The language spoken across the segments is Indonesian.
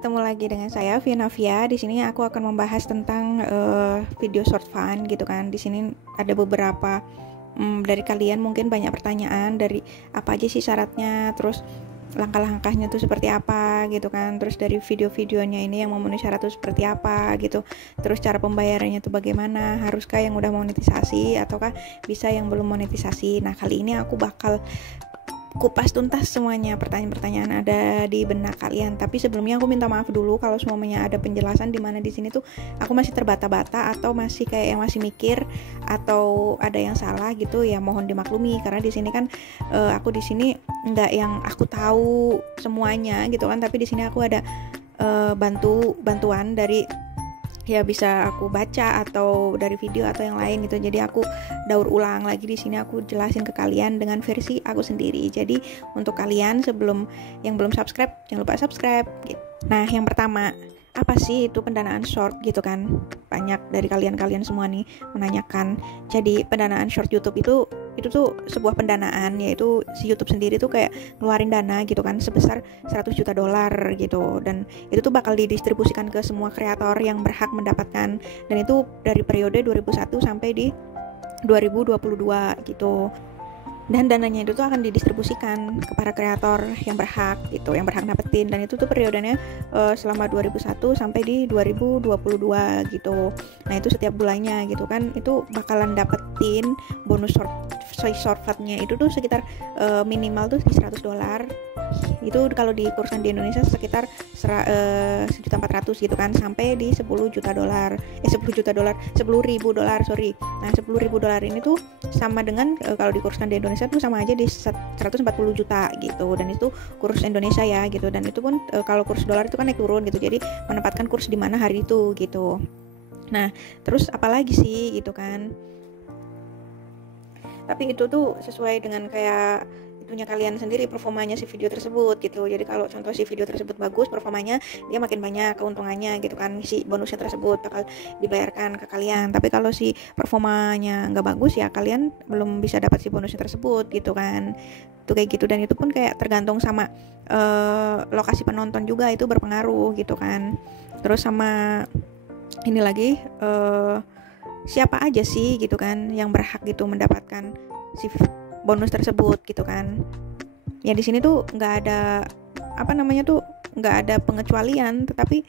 ketemu lagi dengan saya Via. Di sini aku akan membahas tentang video short fun gitu kan. Di sini ada beberapa dari kalian mungkin banyak pertanyaan dari apa aja sih syaratnya, terus langkah-langkahnya tuh seperti apa gitu kan. Terus dari video-videonya ini yang memenuhi syarat tuh seperti apa gitu. Terus cara pembayarannya tuh bagaimana? Haruskah yang udah monetisasi ataukah bisa yang belum monetisasi? Nah, kali ini aku bakal kupas tuntas semuanya pertanyaan-pertanyaan ada di benak kalian. Tapi sebelumnya aku minta maaf dulu kalau semuanya ada penjelasan di mana di sini tuh aku masih terbata-bata atau masih kayak yang masih mikir atau ada yang salah gitu ya, mohon dimaklumi karena di sini kan aku di sini nggak yang aku tahu semuanya gitu kan, tapi di sini aku ada bantuan dari ya bisa aku baca atau dari video atau yang lain gitu. Jadi aku daur ulang lagi di sini, aku jelasin ke kalian dengan versi aku sendiri. Jadi untuk kalian yang belum subscribe, jangan lupa subscribe gitu. Nah, yang pertama, apa sih itu pendanaan short gitu kan? Banyak dari kalian semua nih menanyakan. Jadi pendanaan short YouTube itu tuh sebuah pendanaan, yaitu si YouTube sendiri tuh kayak ngeluarin dana gitu kan sebesar $100 juta gitu, dan itu tuh bakal didistribusikan ke semua kreator yang berhak mendapatkan, dan itu dari periode 2001 sampai di 2022 gitu. Dan dananya itu tuh akan didistribusikan ke para kreator yang berhak gitu, yang berhak dapetin, dan itu tuh periodenya selama 2001 sampai di 2022 gitu. Nah, itu setiap bulannya gitu kan, itu bakalan dapetin bonus short fund-nya itu tuh sekitar minimal tuh di $100. Itu kalau dikurskan di Indonesia sekitar 1.400.000 gitu kan, sampai di $10 ribu, sorry. Nah, $10.000 ini tuh sama dengan kalau dikurskan di Indonesia tuh sama aja di 140 juta gitu, dan itu kurs Indonesia ya gitu. Dan itu pun kalau kurs dolar itu kan naik turun gitu, jadi menempatkan kurs di mana hari itu gitu. Nah, terus apalagi sih gitu kan, tapi itu tuh sesuai dengan kayak itunya kalian sendiri, performanya si video tersebut gitu. Jadi kalau contoh si video tersebut bagus performanya, dia makin banyak keuntungannya gitu kan, si bonusnya tersebut bakal dibayarkan ke kalian. Tapi kalau si performanya nggak bagus ya kalian belum bisa dapat si bonusnya tersebut gitu kan. Itu kayak gitu, dan itu pun kayak tergantung sama lokasi penonton juga, itu berpengaruh gitu kan. Terus sama ini lagi siapa aja sih gitu kan yang berhak gitu mendapatkan si bonus tersebut gitu kan. Ya di sini tuh nggak ada nggak ada pengecualian, tetapi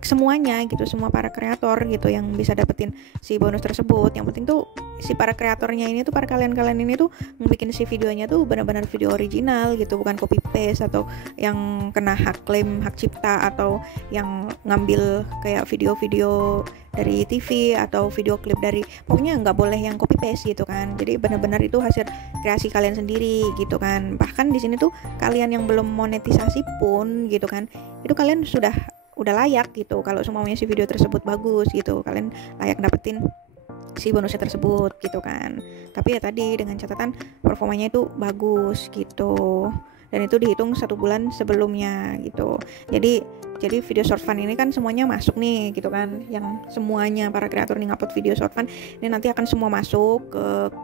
semuanya gitu, semua para kreator gitu yang bisa dapetin si bonus tersebut. Yang penting tuh si para kreatornya ini tuh, para kalian ini tuh bikin si videonya tuh benar-benar video original gitu, bukan copy paste atau yang kena klaim hak cipta, atau yang ngambil kayak video-video dari TV atau video klip dari, pokoknya nggak boleh yang copy paste gitu kan. Jadi benar-benar itu hasil kreasi kalian sendiri gitu kan. Bahkan di sini tuh kalian yang belum monetisasi pun gitu kan, itu kalian udah layak gitu. Kalau semuanya si video tersebut bagus gitu, kalian layak dapetin si bonusnya tersebut gitu kan. Tapi ya tadi dengan catatan performanya itu bagus gitu, dan itu dihitung 1 bulan sebelumnya gitu. Jadi video short fun ini kan semuanya masuk nih gitu kan, yang semuanya para kreator nih ngupload video short fun ini nanti akan semua masuk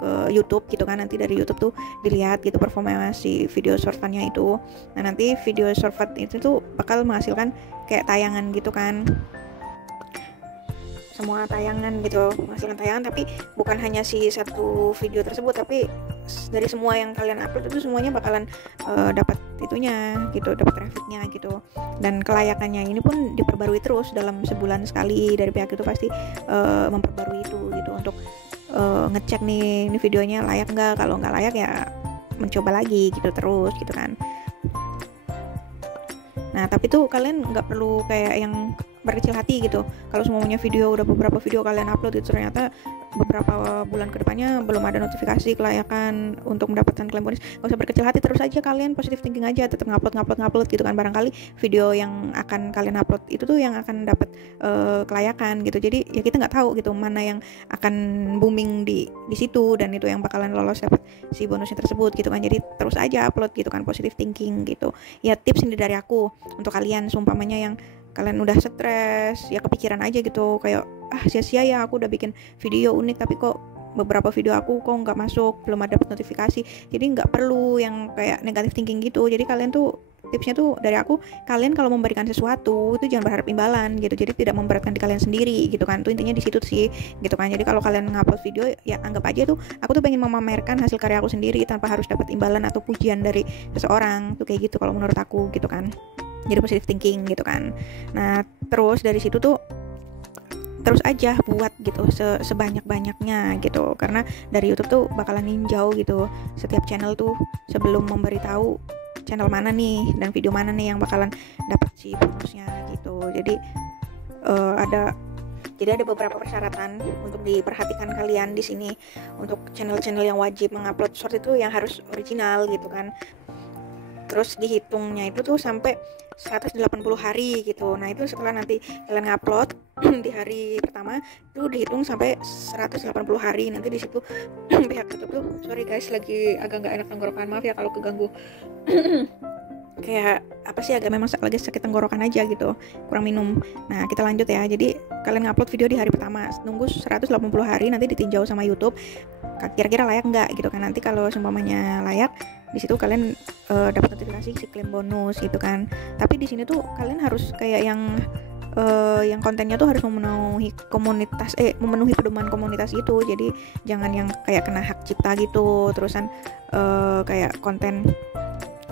ke YouTube gitu kan. Nanti dari YouTube tuh dilihat gitu performa si video short funnya itu. Nah, nanti video short fun itu tuh bakal menghasilkan kayak tayangan gitu kan, semua tayangan gitu, menghasilkan tayangan, tapi bukan hanya si satu video tersebut, tapi dari semua yang kalian upload itu semuanya bakalan dapat itunya gitu, dapat trafficnya gitu. Dan kelayakannya ini pun diperbarui terus dalam sebulan sekali, dari pihak itu pasti memperbarui itu gitu, untuk ngecek nih ini videonya layak nggak. Kalau nggak layak ya mencoba lagi gitu terus gitu kan. Nah, tapi tuh kalian nggak perlu kayak yang berkecil hati gitu. Kalau semuanya beberapa video kalian upload itu ternyata beberapa bulan kedepannya belum ada notifikasi kelayakan untuk mendapatkan klaim bonus, nggak usah berkecil hati, terus aja kalian positive thinking aja, tetap ngupload gitu kan. Barangkali video yang akan kalian upload itu tuh yang akan dapat kelayakan gitu. Jadi ya kita nggak tahu gitu mana yang akan booming di situ, dan itu yang bakalan lolos dapat si bonusnya tersebut gitu kan. Jadi terus aja upload gitu kan, positive thinking gitu. Ya tips ini dari aku untuk kalian, seumpamanya yang kalian udah stres, ya kepikiran aja gitu, kayak sia-sia ya aku udah bikin video unik tapi kok beberapa video aku kok nggak masuk, belum ada notifikasi. Jadi nggak perlu yang kayak negative thinking gitu. Jadi kalian tuh tipsnya tuh dari aku, kalian kalau memberikan sesuatu itu jangan berharap imbalan gitu, jadi tidak memberatkan di kalian sendiri gitu kan, tuh intinya di situ sih gitu kan. Jadi kalau kalian ngupload video ya anggap aja tuh aku tuh pengen memamerkan hasil karya aku sendiri tanpa harus dapat imbalan atau pujian dari seseorang, tuh kayak gitu kalau menurut aku gitu kan. Jadi positive thinking gitu kan. Nah terus dari situ tuh terus aja buat gitu sebanyak-banyaknya gitu, karena dari YouTube tuh bakalan ninjau gitu setiap channel tuh sebelum memberitahu channel mana nih dan video mana nih yang bakalan dapat si bonusnya gitu. Jadi ada beberapa persyaratan untuk diperhatikan kalian di sini. Untuk channel-channel yang wajib mengupload short itu yang harus original gitu kan. Terus dihitungnya itu tuh sampai 180 hari gitu. Nah itu setelah nanti kalian ngupload di hari pertama itu dihitung sampai 180 hari. Nanti di situ pihak YouTube tuh, sorry guys lagi agak nggak enak tenggorokan, maaf ya kalau keganggu. Kayak apa sih, agak memang lagi sakit tenggorokan aja gitu, kurang minum. Nah kita lanjut ya. Jadi kalian ngupload video di hari pertama, nunggu 180 hari, nanti ditinjau sama YouTube kira-kira layak nggak gitu kan. Nanti kalau seumpamanya layak, di situ kalian dapat notifikasi si klaim bonus gitu kan. Tapi di sini tuh kalian harus kayak yang kontennya tuh harus memenuhi komunitas memenuhi pedoman komunitas gitu. Jadi jangan yang kayak kena hak cipta gitu, terusan kayak konten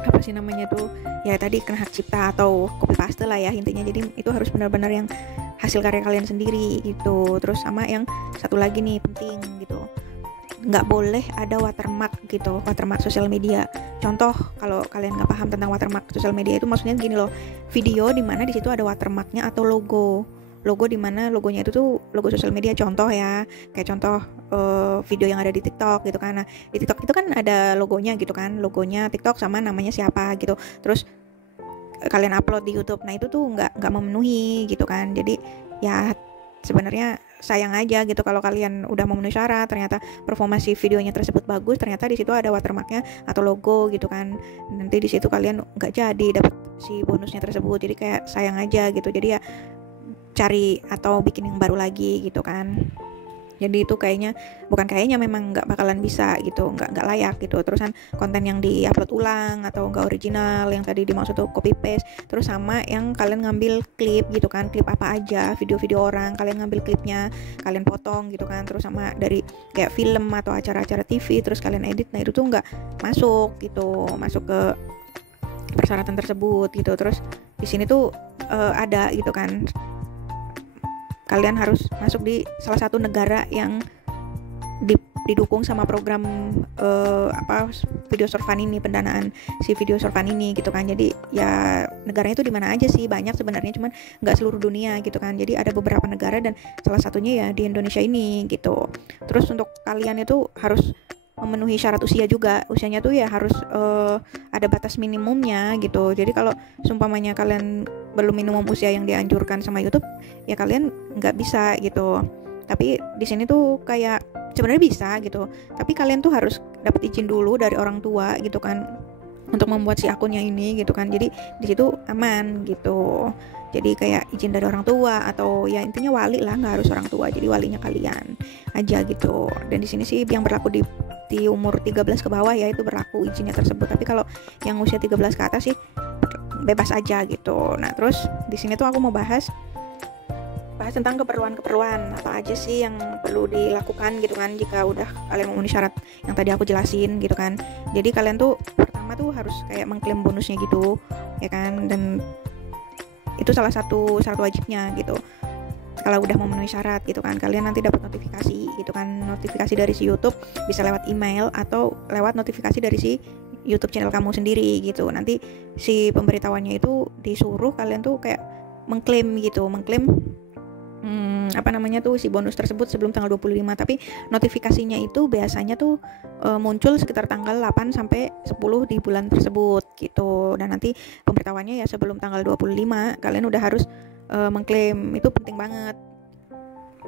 apa sih namanya tuh ya tadi kena hak cipta atau copy paste lah ya intinya. Jadi itu harus benar-benar yang hasil karya kalian sendiri gitu. Terus sama yang satu lagi nih penting gitu, nggak boleh ada watermark gitu, watermark sosial media. Contoh kalau kalian nggak paham tentang watermark sosial media itu maksudnya gini loh, video di mana di situ ada watermarknya atau logo di mana logonya itu tuh logo sosial media. Contoh ya, kayak contoh video yang ada di TikTok gitu kan. Nah, di TikTok itu kan ada logonya gitu kan, logonya TikTok sama namanya siapa gitu. Terus kalian upload di YouTube. Nah, itu tuh nggak memenuhi gitu kan. Jadi ya sebenarnya sayang aja gitu kalau kalian udah memenuhi syarat, ternyata performasi videonya tersebut bagus, ternyata di situ ada watermarknya atau logo gitu kan. Nanti di situ kalian nggak jadi dapat si bonusnya tersebut. Jadi kayak sayang aja gitu. Jadi ya cari atau bikin yang baru lagi gitu kan. Jadi itu memang nggak bakalan bisa gitu, nggak layak gitu. Terusan konten yang diupload ulang atau nggak original, yang tadi dimaksud tuh copy paste. Terus sama yang kalian ngambil klip gitu kan, klip apa aja, video-video orang kalian ngambil klipnya, kalian potong gitu kan. Terus sama dari kayak film atau acara-acara TV terus kalian edit. Nah itu tuh nggak masuk gitu, masuk ke persyaratan tersebut gitu. Terus di sini tuh ada gitu kan, kalian harus masuk di salah satu negara yang didukung sama program video short fund ini, pendanaan si video short fund ini gitu kan. Jadi ya negaranya itu di mana aja sih, banyak sebenarnya, cuman nggak seluruh dunia gitu kan. Jadi ada beberapa negara dan salah satunya ya di Indonesia ini gitu. Terus untuk kalian itu harus memenuhi syarat usia juga. Usianya tuh ya harus ada batas minimumnya gitu. Jadi kalau seumpamanya kalian belum minimum usia yang dianjurkan sama YouTube, ya kalian nggak bisa gitu. Tapi di sini tuh kayak sebenarnya bisa gitu. Tapi kalian tuh harus dapat izin dulu dari orang tua gitu kan untuk membuat si akunnya ini gitu kan. Jadi di situ aman gitu. Jadi kayak izin dari orang tua atau ya intinya wali lah, nggak harus orang tua. Jadi walinya kalian aja gitu. Dan di sini sih yang berlaku di umur 13 ke bawah ya itu berlaku izinnya tersebut. Tapi kalau yang usia 13 ke atas sih bebas aja gitu. Nah, terus di sini tuh aku mau bahas tentang keperluan apa aja sih yang perlu dilakukan gitu kan jika udah kalian memenuhi syarat yang tadi aku jelasin gitu kan. Jadi kalian tuh pertama tuh harus kayak mengklaim bonusnya gitu ya kan, dan itu salah satu syarat wajibnya gitu. Kalau udah memenuhi syarat gitu kan, kalian nanti dapat notifikasi gitu kan, notifikasi dari si YouTube, bisa lewat email atau lewat notifikasi dari si YouTube channel kamu sendiri gitu. Nanti si pemberitahuannya itu disuruh kalian tuh kayak mengklaim si bonus tersebut sebelum tanggal 25. Tapi notifikasinya itu biasanya tuh muncul sekitar tanggal 8 sampai 10 di bulan tersebut gitu. Dan nanti pemberitahuannya ya sebelum tanggal 25 kalian udah harus mengklaim. Itu penting banget.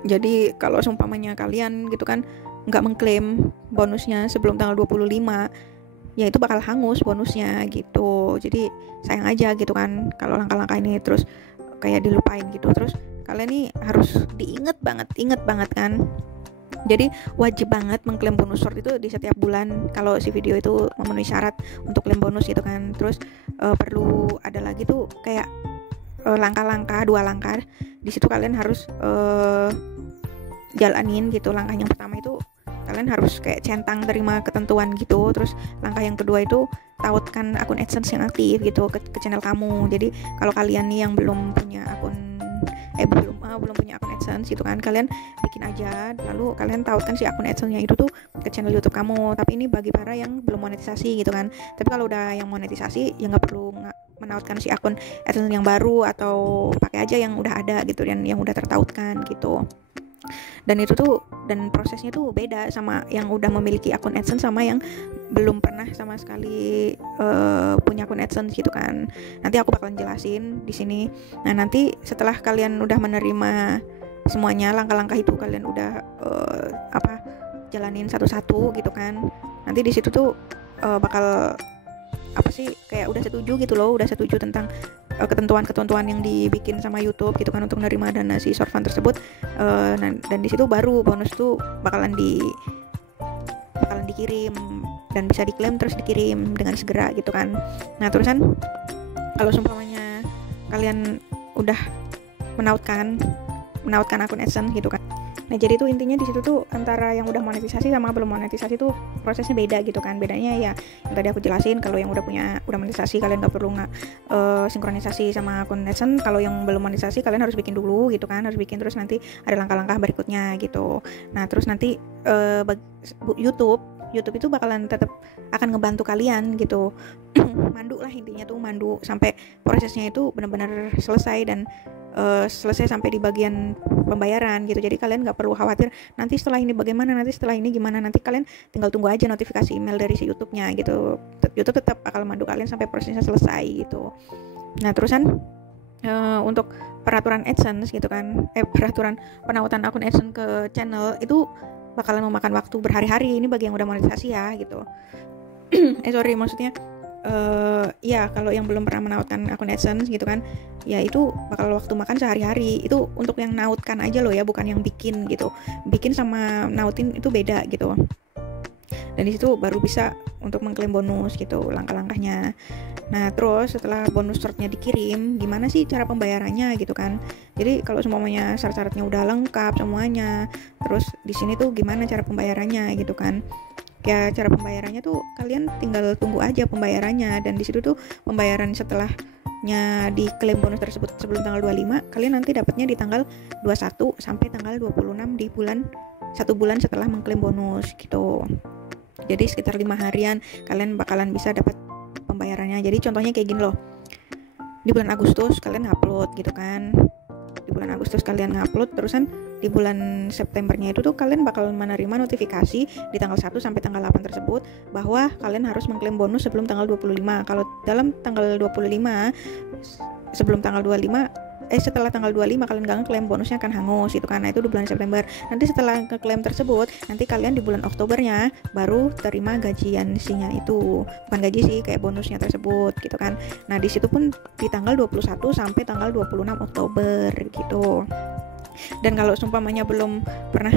Jadi kalau seumpamanya kalian gitu kan nggak mengklaim bonusnya sebelum tanggal 25, ya itu bakal hangus bonusnya gitu. Jadi sayang aja gitu kan kalau langkah-langkah ini terus kayak dilupain gitu. Terus kalian nih harus inget banget kan Jadi wajib banget mengklaim bonus short itu di setiap bulan kalau si video itu memenuhi syarat untuk klaim bonus gitu kan. Terus perlu ada lagi tuh kayak langkah-langkah, 2 langkah. Di situ kalian harus jalanin gitu. Langkah yang pertama itu kalian harus kayak centang terima ketentuan gitu. Terus langkah yang kedua itu tautkan akun AdSense yang aktif gitu ke channel kamu. Jadi kalau kalian nih yang belum punya belum punya akun AdSense gitu kan, kalian bikin aja, lalu kalian tautkan si akun AdSense-nya itu tuh ke channel YouTube kamu. Tapi ini bagi para yang belum monetisasi gitu kan. Tapi kalau udah yang monetisasi ya nggak perlu menautkan si akun AdSense yang baru, atau pakai aja yang udah ada gitu dan yang udah tertautkan gitu. Dan itu tuh, dan prosesnya tuh beda sama yang udah memiliki akun AdSense sama yang belum pernah sama sekali punya akun AdSense gitu kan. Nanti aku bakalan jelasin di sini. Nah, nanti setelah kalian udah menerima semuanya, langkah-langkah itu kalian udah jalanin satu-satu gitu kan. Nanti di situ tuh bakal kayak udah setuju tentang ketentuan-ketentuan yang dibikin sama YouTube gitu kan untuk menerima dana si short fund tersebut. Dan di situ baru bonus tuh bakalan dikirim dan bisa diklaim terus dikirim dengan segera gitu kan. Nah, terusan kalau seumpamanya kalian udah menautkan akun AdSense gitu kan. Nah, jadi tuh intinya di situ tuh antara yang udah monetisasi sama belum monetisasi tuh prosesnya beda gitu kan. Bedanya ya yang tadi aku jelasin, kalau yang udah monetisasi kalian nggak perlu sinkronisasi sama akun AdSense. Kalau yang belum monetisasi kalian harus bikin dulu gitu kan, terus nanti ada langkah-langkah berikutnya gitu. Nah, terus nanti YouTube itu bakalan tetap akan ngebantu kalian gitu. Mandu lah intinya tuh, mandu sampai prosesnya itu benar-benar selesai dan selesai sampai di bagian pembayaran gitu. Jadi kalian nggak perlu khawatir nanti setelah ini bagaimana, nanti setelah ini gimana. Nanti kalian tinggal tunggu aja notifikasi email dari si YouTube-nya gitu. YouTube tetap bakal mandu kalian sampai prosesnya selesai gitu. Nah, terusan untuk peraturan AdSense gitu kan, peraturan penautan akun AdSense ke channel itu bakalan memakan waktu berhari-hari. Ini bagi yang udah monetisasi ya gitu. Maksudnya ya kalau yang belum pernah menautkan akun AdSense gitu kan, ya itu bakal waktu makan sehari-hari. Itu untuk yang nautkan aja loh ya, bukan yang bikin gitu. Bikin sama nautin itu beda gitu. Dan di situ baru bisa untuk mengklaim bonus gitu langkah-langkahnya. Nah, terus setelah bonus shortnya dikirim, gimana sih cara pembayarannya gitu kan. Jadi kalau semuanya syarat-syaratnya udah lengkap semuanya, terus di sini tuh gimana cara pembayarannya gitu kan. Ya, cara pembayarannya tuh kalian tinggal tunggu aja pembayarannya, dan di situ tuh pembayaran setelahnya diklaim bonus tersebut sebelum tanggal 25, kalian nanti dapatnya di tanggal 21 sampai tanggal 26 di satu bulan setelah mengklaim bonus gitu. Jadi sekitar 5 harian kalian bakalan bisa dapat pembayarannya. Jadi contohnya kayak gini loh, di bulan Agustus kalian upload gitu kan, terusan di bulan Septembernya itu tuh kalian bakal menerima notifikasi di tanggal 1 sampai tanggal 8 tersebut bahwa kalian harus mengklaim bonus sebelum tanggal 25. Kalau dalam tanggal 25, setelah tanggal 25 kalian gak ngeklaim, bonusnya akan hangus gitu kan. Nah, itu di bulan September. Nanti setelah ngeklaim tersebut, nanti kalian di bulan Oktobernya baru terima gajian sinya itu. Bukan gaji sih, kayak bonusnya tersebut gitu kan. Nah, di situ pun di tanggal 21 sampai tanggal 26 Oktober gitu. Dan kalau seumpamanya belum pernah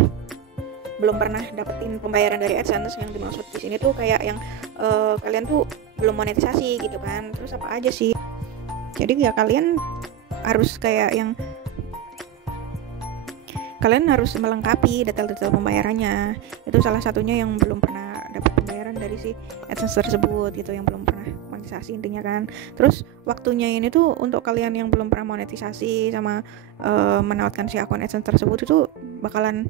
dapetin pembayaran dari AdSense, yang dimaksud di sini tuh kayak yang kalian tuh belum monetisasi gitu kan. Terus apa aja sih? Jadi ya kalian harus kalian harus melengkapi detail-detail pembayarannya. Itu salah satunya yang belum pernah dapat pembayaran dari si AdSense tersebut gitu, yang belum pernah monetisasi intinya kan. Terus waktunya ini tuh untuk kalian yang belum pernah monetisasi sama menautkan si akun AdSense tersebut itu bakalan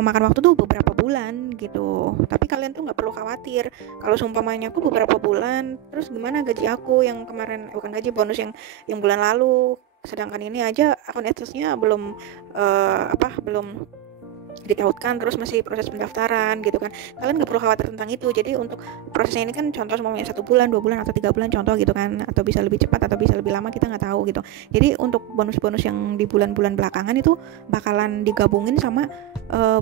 memakan waktu tuh beberapa bulan gitu. Tapi kalian tuh nggak perlu khawatir kalau seumpamanya aku beberapa bulan, terus gimana gaji aku yang kemarin, bukan gaji, bonus yang bulan lalu, sedangkan ini aja akun AdSense-nya belum ditautkan, terus masih proses pendaftaran gitu kan. Kalian gak perlu khawatir tentang itu. Jadi untuk prosesnya ini kan contoh semuanya 1 bulan, 2 bulan, atau 3 bulan contoh gitu kan, atau bisa lebih cepat atau bisa lebih lama, kita gak tahu gitu. Jadi untuk bonus-bonus yang di bulan-bulan belakangan itu bakalan digabungin sama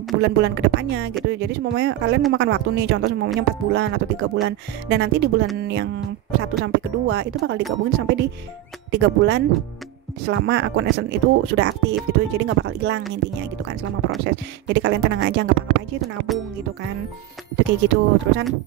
bulan-bulan kedepannya gitu. Jadi semuanya kalian memakan waktu nih, contoh semuanya 4 bulan atau 3 bulan, dan nanti di bulan yang 1 sampai ke 2 itu bakal digabungin sampai di 3 bulan selama akun AdSense itu sudah aktif gitu, jadi nggak bakal hilang intinya gitu kan selama proses. Jadi kalian tenang aja, anggap aja itu nabung gitu kan, itu kayak gitu. Terusan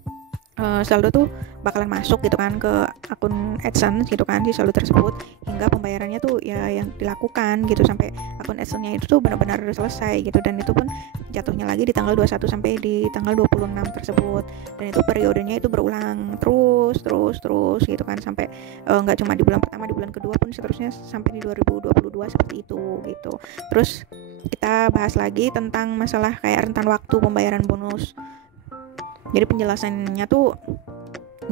saldo tuh bakalan masuk gitu kan ke akun AdSense gitu kan, si saldo tersebut, hingga pembayarannya tuh ya yang dilakukan gitu sampai akun AdSense-nya itu tuh benar-benar selesai gitu. Dan itu pun jatuhnya lagi di tanggal 21 sampai di tanggal 26 tersebut, dan itu periodenya itu berulang terus gitu kan, sampai nggak cuma di bulan pertama, di bulan kedua pun seterusnya sampai di 2022 seperti itu gitu. Terus kita bahas lagi tentang masalah kayak rentan waktu pembayaran bonus. Jadi penjelasannya tuh,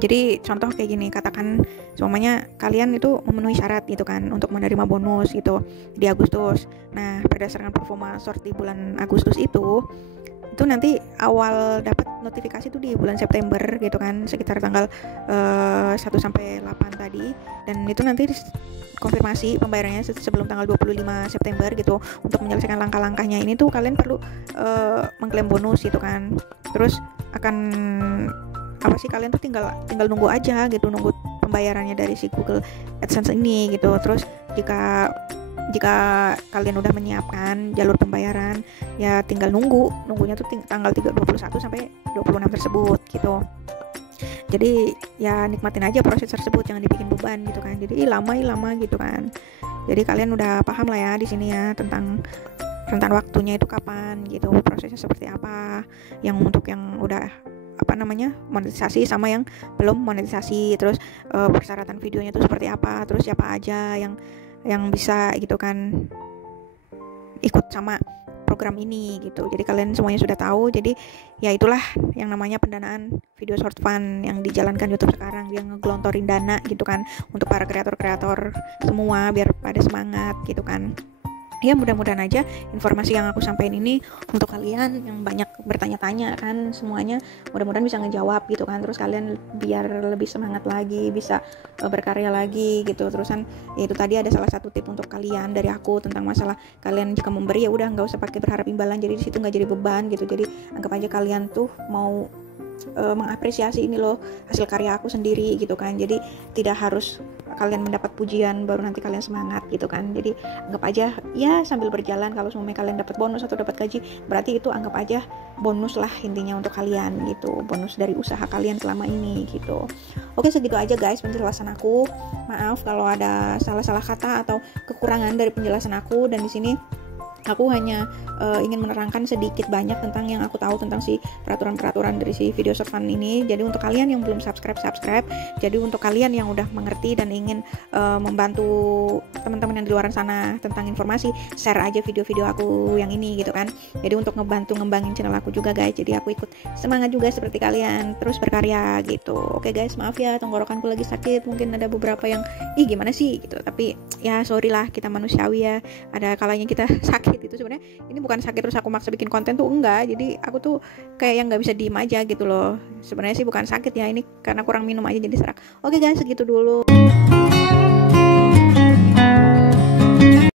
jadi contoh kayak gini, katakan semuanya kalian itu memenuhi syarat gitu kan untuk menerima bonus gitu di Agustus. Nah, berdasarkan performa sort di bulan Agustus itu nanti awal dapat notifikasi tuh di bulan September gitu kan, sekitar tanggal 1 sampai 8 tadi, dan itu nanti konfirmasi pembayarannya sebelum tanggal 25 September gitu. Untuk menyelesaikan langkah-langkahnya ini tuh kalian perlu mengklaim bonus gitu kan. Terus akan kalian tuh tinggal nunggu aja gitu, nunggu pembayarannya dari si Google AdSense ini gitu. Terus jika kalian udah menyiapkan jalur pembayaran, ya tinggal nunggunya tuh tanggal 21 sampai 26 tersebut gitu. Jadi ya nikmatin aja proses tersebut, jangan dibikin beban gitu kan. Jadi lama gitu kan. Jadi kalian udah paham lah ya di sini ya tentang rentan waktunya itu kapan gitu, prosesnya seperti apa, yang untuk yang udah monetisasi sama yang belum monetisasi. Terus persyaratan videonya itu seperti apa, terus siapa aja yang bisa gitu kan ikut sama program ini gitu. Jadi kalian semuanya sudah tahu. Jadi ya itulah yang namanya pendanaan video short fund yang dijalankan YouTube sekarang, yang ngegelontorin dana gitu kan untuk para kreator semua biar pada semangat gitu kan. Ya mudah-mudahan aja informasi yang aku sampaikan ini untuk kalian yang banyak bertanya-tanya kan semuanya, mudah-mudahan bisa ngejawab gitu kan. Terus kalian biar lebih semangat lagi, bisa berkarya lagi gitu. Terusan ya itu tadi ada salah satu tip untuk kalian dari aku tentang masalah kalian jika memberi ya udah nggak usah pakai berharap imbalan, jadi di situ nggak jadi beban gitu. Jadi anggap aja kalian tuh mau mengapresiasi ini loh hasil karya aku sendiri gitu kan. Jadi tidak harus kalian mendapat pujian baru nanti kalian semangat gitu kan. Jadi anggap aja ya sambil berjalan, kalau semuanya kalian dapat bonus atau dapat gaji, berarti itu anggap aja bonus lah intinya untuk kalian gitu, bonus dari usaha kalian selama ini gitu. Oke, segitu aja guys penjelasan aku. Maaf kalau ada salah-salah kata atau kekurangan dari penjelasan aku, dan di sini aku hanya ingin menerangkan sedikit banyak tentang yang aku tahu tentang si peraturan-peraturan dari si video short fund ini. Jadi untuk kalian yang belum subscribe. Jadi untuk kalian yang udah mengerti dan ingin membantu teman-teman yang di luar sana tentang informasi, share aja video-video aku yang ini gitu kan. Jadi untuk ngebantu ngembangin channel aku juga guys. Jadi aku ikut semangat juga seperti kalian terus berkarya gitu. Oke guys, maaf ya tenggorokanku lagi sakit. Mungkin ada beberapa yang gimana sih gitu. Tapi ya sorry lah, kita manusiawi ya. Ada kalanya kita sakit. Itu sebenarnya ini bukan sakit terus aku maksa bikin konten tuh enggak. Jadi aku tuh kayak yang nggak bisa diem aja gitu loh. Sebenarnya sih bukan sakit ya, ini karena kurang minum aja jadi serak. Oke guys, segitu dulu.